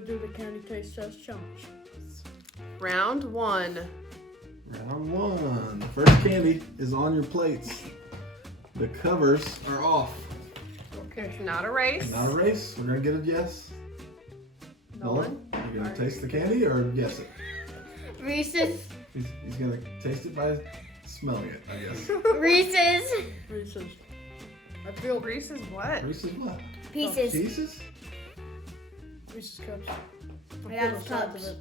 gonna do the candy taste test challenge. Round one. Round one. The first candy is on your plates. The covers are off. Okay. Not a race. Not a race. We're gonna get a yes. Nolan. You gonna taste the candy or guess it? Reese's. He's gonna taste it by smelling it, I guess. Reese's. Reese's. I feel Reese's what? Reese's what? Pieces. Pieces? Reese's cups. I Yeah, feel the sides cups. of it.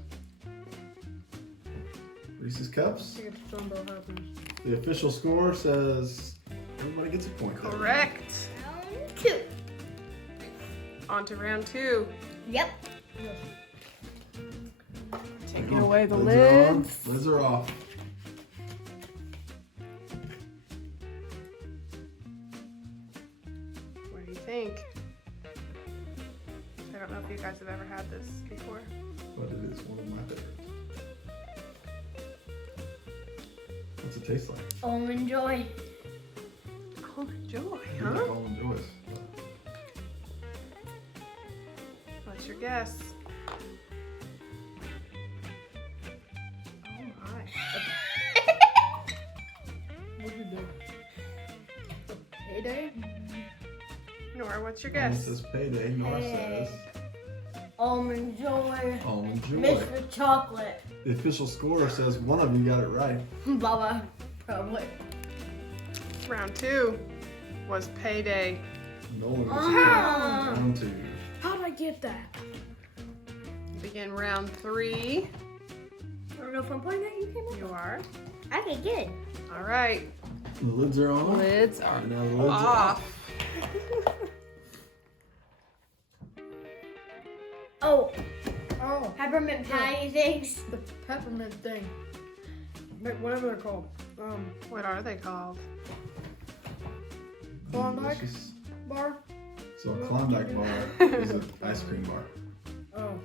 Reese's I Cups. think it's jumbo happiness. The official score says everybody gets a point. there. Correct. Round two. On to round two. Yep. Yes. Taking away the Lids are on, lids. lids are off. What do you think? I don't know if you guys have ever had this before. But it is one of my favorites. What's it taste like? Almond Joy. Almond Joy, I huh? like Almond Joys. What's your guess? Oh my. What'd you do? The payday? Nora, what's your Mine guess? says payday. Nora Hey. says Almond Joy. Almond Joy. Mixed with chocolate. The official score says one of you got it right. Baba. Probably. Round two was payday. Nolan was Ah. round two. How'd I get that? Begin round three. I don't know if I'm pointing at you, Kim. You are. Okay, good. All right. The lids are on. Lids are Now the lids are off. Oh, Oh, peppermint pie things. the peppermint thing. Whatever they're called. What are they called? Klondike Delicious. bar. So a Klondike bar is an ice cream bar. Oh.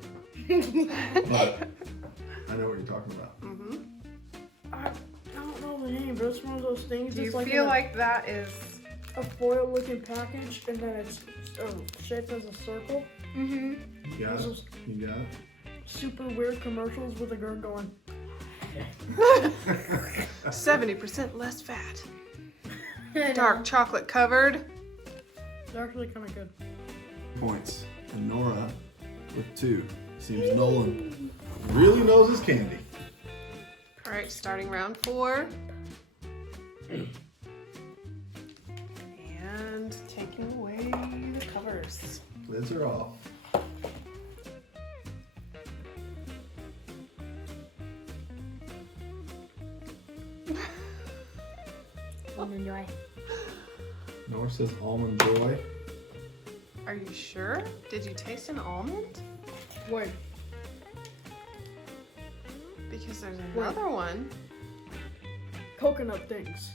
But I know what you're talking about. Mm-hmm. I don't know the name, but it's one of those things. Do you it's like feel in like that is a foil-looking package, and then it's shaped as a circle. Mm-hmm. You got This it? is You got super weird commercials with a girl going. it? 70% less fat? Dark chocolate covered. It's actually kind of good. Points. And Nora with 2. Seems Nolan really knows his candy. All right, starting round 4. And taking away the covers. Lids are off. Almond Joy. Nora says Almond Joy. Are you sure? Did you taste an almond? Wait, Because there's another one. coconut things.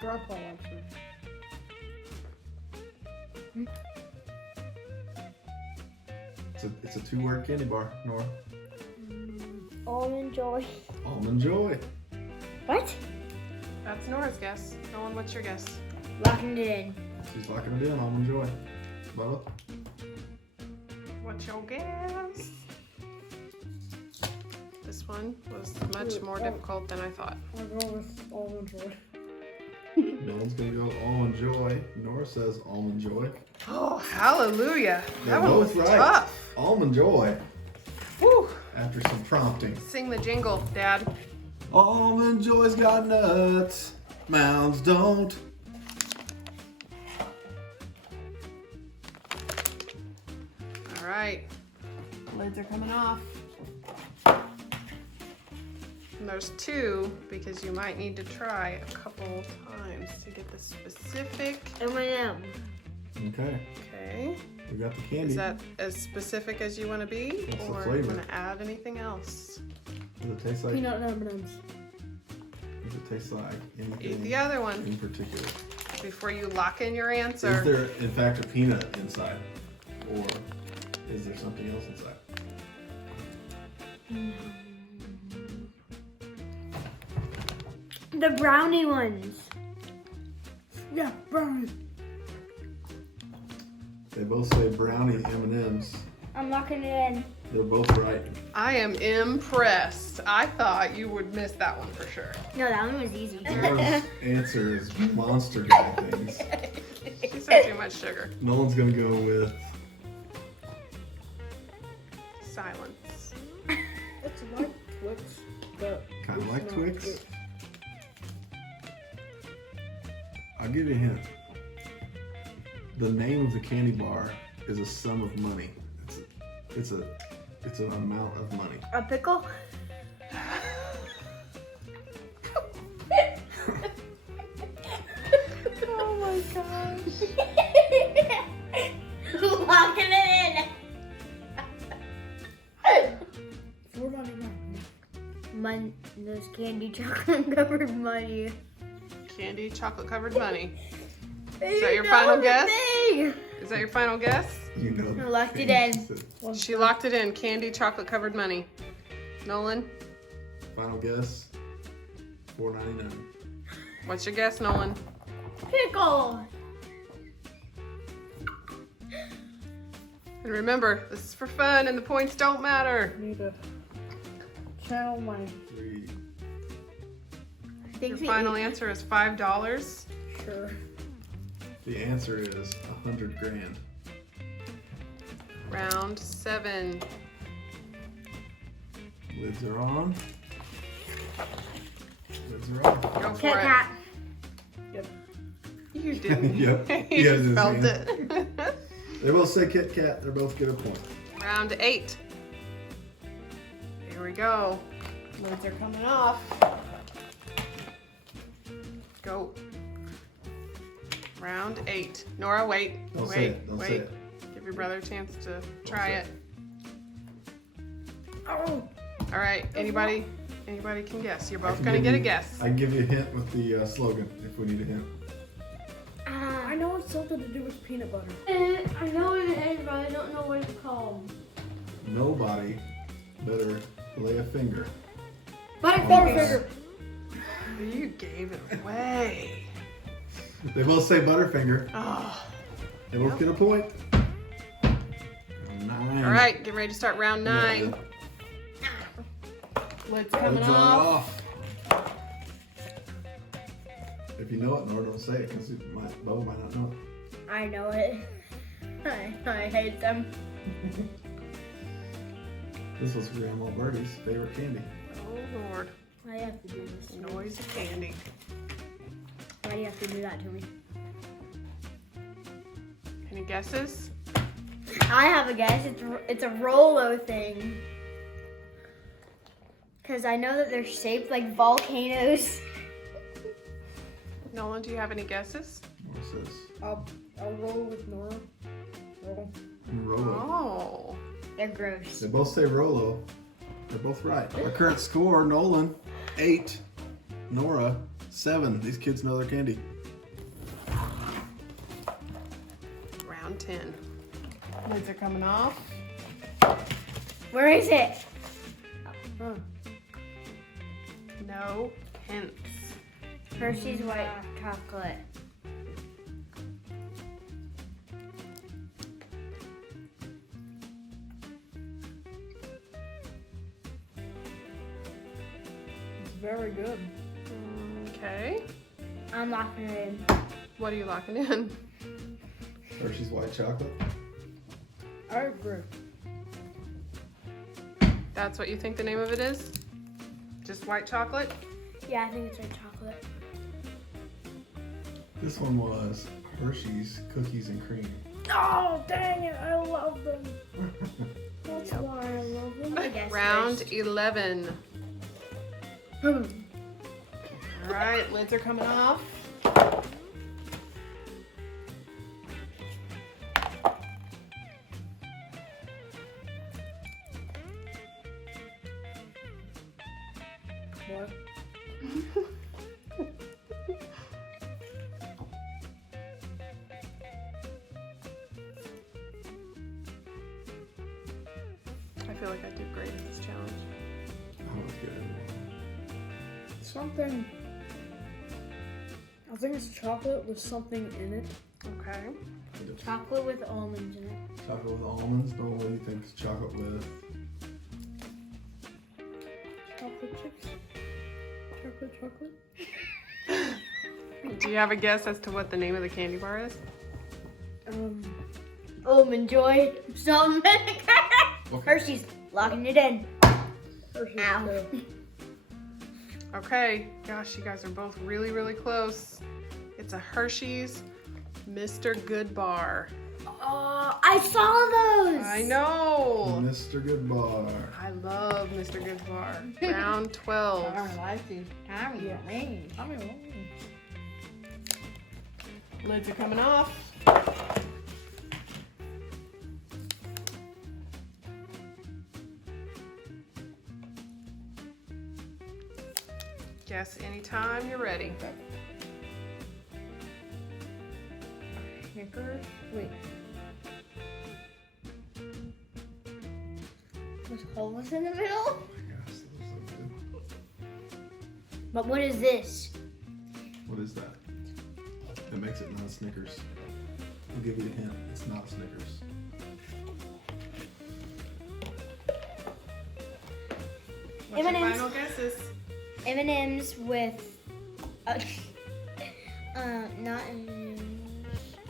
Grandpa likes it. It's a 2-word candy bar, Nora. Almond Joy. Almond Joy. What? That's Nora's guess. Nolan, what's your guess? Locking it in. She's locking it in. Almond Joy. Bubba? What's your guess? This one was much more difficult than I thought. I'll go with almond joy. Nolan's gonna go with Almond Joy. Nora says Almond Joy. Oh, hallelujah. They're That one was both right. tough. Almond Joy. Whew. After some prompting. Sing the jingle, Dad. Almond Joy's got nuts. Mounds don't. All right. Lids are coming off. And there's 2 because you might need to try a couple times to get the specific. M&M. Okay. Okay. We got the candy. Is that as specific as you want to be? What's the or flavor? you want to add anything else? Does it taste like? Peanut M&Ms. Does it taste like Eat anything the other one in particular? before you lock in your Is answer. there, in fact, a peanut inside, or is there something else inside? The brownie ones. Yeah, brownie. They both say brownie M&Ms. I'm locking it in. They're both right. I am impressed. I thought you would miss that one for sure. No, that one was easy. Nolan's answer is monster guy things. She said too much sugar. Nolan's gonna go with Silence. It's like Twix, but kind of it's like not Twix. I'll give you a hint. The name of the candy bar is a sum of money. It's an amount of money. A pickle? Oh my gosh. Locking it $4.99. Those candy chocolate covered money. Candy chocolate covered money. Is that your final guess? Is that your final guess? You know. I locked it in. She locked it in. Candy chocolate covered money. Nolan, Final guess. $4.99. what's your guess, Nolan? Pickle. And remember, this is for fun and the points don't matter. Need to channel my 3. Your final answer is $5. sure. The answer is 100 grand. Round 7. Lids are on. Lids are on. Go for Kit it. Kat. You didn't. Yep. You He has just his felt hand. it. They both say Kit Kat. They're both get a point. Round 8. Here we go. Lids are coming off. Go. Round 8. Nora, wait. Don't wait. say it. Don't wait. say it. Give your brother a chance to try say it. Oh, All right. Anybody can guess. You're I both can gonna give get a you- guess. I can give you a hint with the slogan if we need a hint. I know it's something to do with peanut butter. I know what it is, but I don't know what it's called. Nobody better lay a finger. Butterfinger. You gave it away. They both say Butterfinger. Oh. They both get a point. 9. All right. Get ready to start round 9. Lids coming Lids are off. off. If you know it, Nora, don't say it because Bubba might not know it. I know it. I hate them. This was Grandma Birdie's favorite candy. Oh Lord. Why do you have to do this? Noisy candy. Why do you have to do that to me? Any guesses? I have a guess. It's a Rolo thing. Because I know that they're shaped like volcanoes. Nolan, do you have any guesses? What's this? I'll roll with Nora. Roll. Rolo. Oh. They're gross. They both say Rolo. They're both right. Our current score, Nolan, 8. Nora, 7. These kids know their candy. Round 10. Lids are coming off. Where is it? Huh. No hints. Hershey's white chocolate. It's very good. Okay. I'm locking it in. What are you locking in? Hershey's white chocolate. I agree. That's what you think the name of it is? Just white chocolate? Yeah, I think it's white chocolate. This one was Hershey's cookies and cream. Oh, dang it. I love them. That's why I love them. I guess Round first. 11. All right, lids are coming off. What? I feel like I did great in this challenge. That was good. Something. I think it's chocolate with something in it. Okay. I don't chips. Chocolate with almonds in it. Chocolate with almonds. Nolan, what do you think is chocolate with? Chocolate chips. Chocolate. Do you have a guess as to what the name of the candy bar is? Almond Joy. Some vinegar. Okay. Hershey's. Locking it in. Hershey's. Ow. Okay, gosh, you guys are both really, really close. It's a Hershey's Mr. Good Bar. Oh, I saw those. I know. Mr. Good Bar. I love Mr. Good Bar. Round 12. I like these. Yeah. Lids are coming off. Guess anytime you're ready. Snickers. Wait. With holes in the middle. Oh my gosh, that was so good. But what is this? What is that? That makes it not a Snickers. I'll give you a hint. It's not a Snickers. What's your M&Ms. final guesses? M&M's with, not M&M's.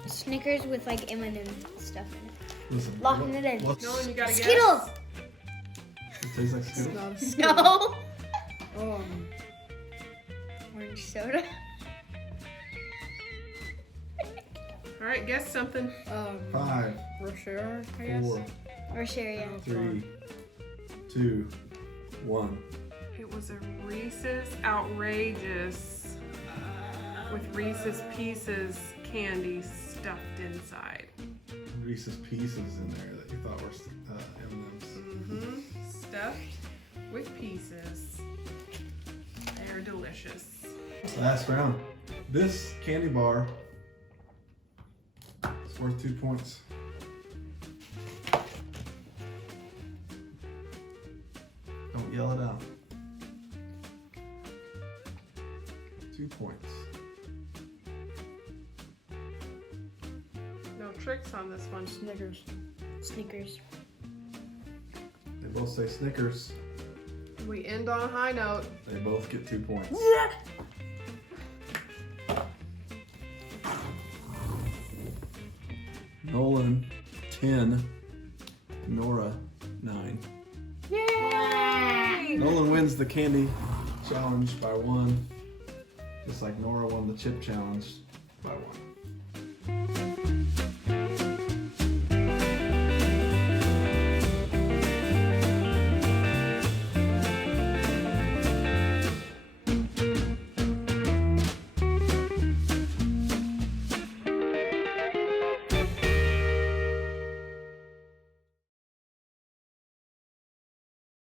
Snickers with like M&M stuff in it. Listen. Locking it in. Nolan, you gotta guess. Skittles. It tastes like Skittles. No. Um, Orange soda. All right, guess something. 5, Rocher, I 4, guess. Or Cheria. 3, 2, 1. It was a Reese's Outrageous with Reese's Pieces candy stuffed inside. Reese's Pieces in there that you thought were M&Ms. Mm-hmm. Stuffed with pieces. They're delicious. Last round. This candy bar is worth 2 points. Don't yell it out. 2 points. No tricks on this one. Snickers. Snickers. They both say Snickers. We end on a high note. They both get 2 points. Nolan 10, Nora 9. Yay! Nolan wins the candy challenge by 1, just like Nora won the chip challenge by 1.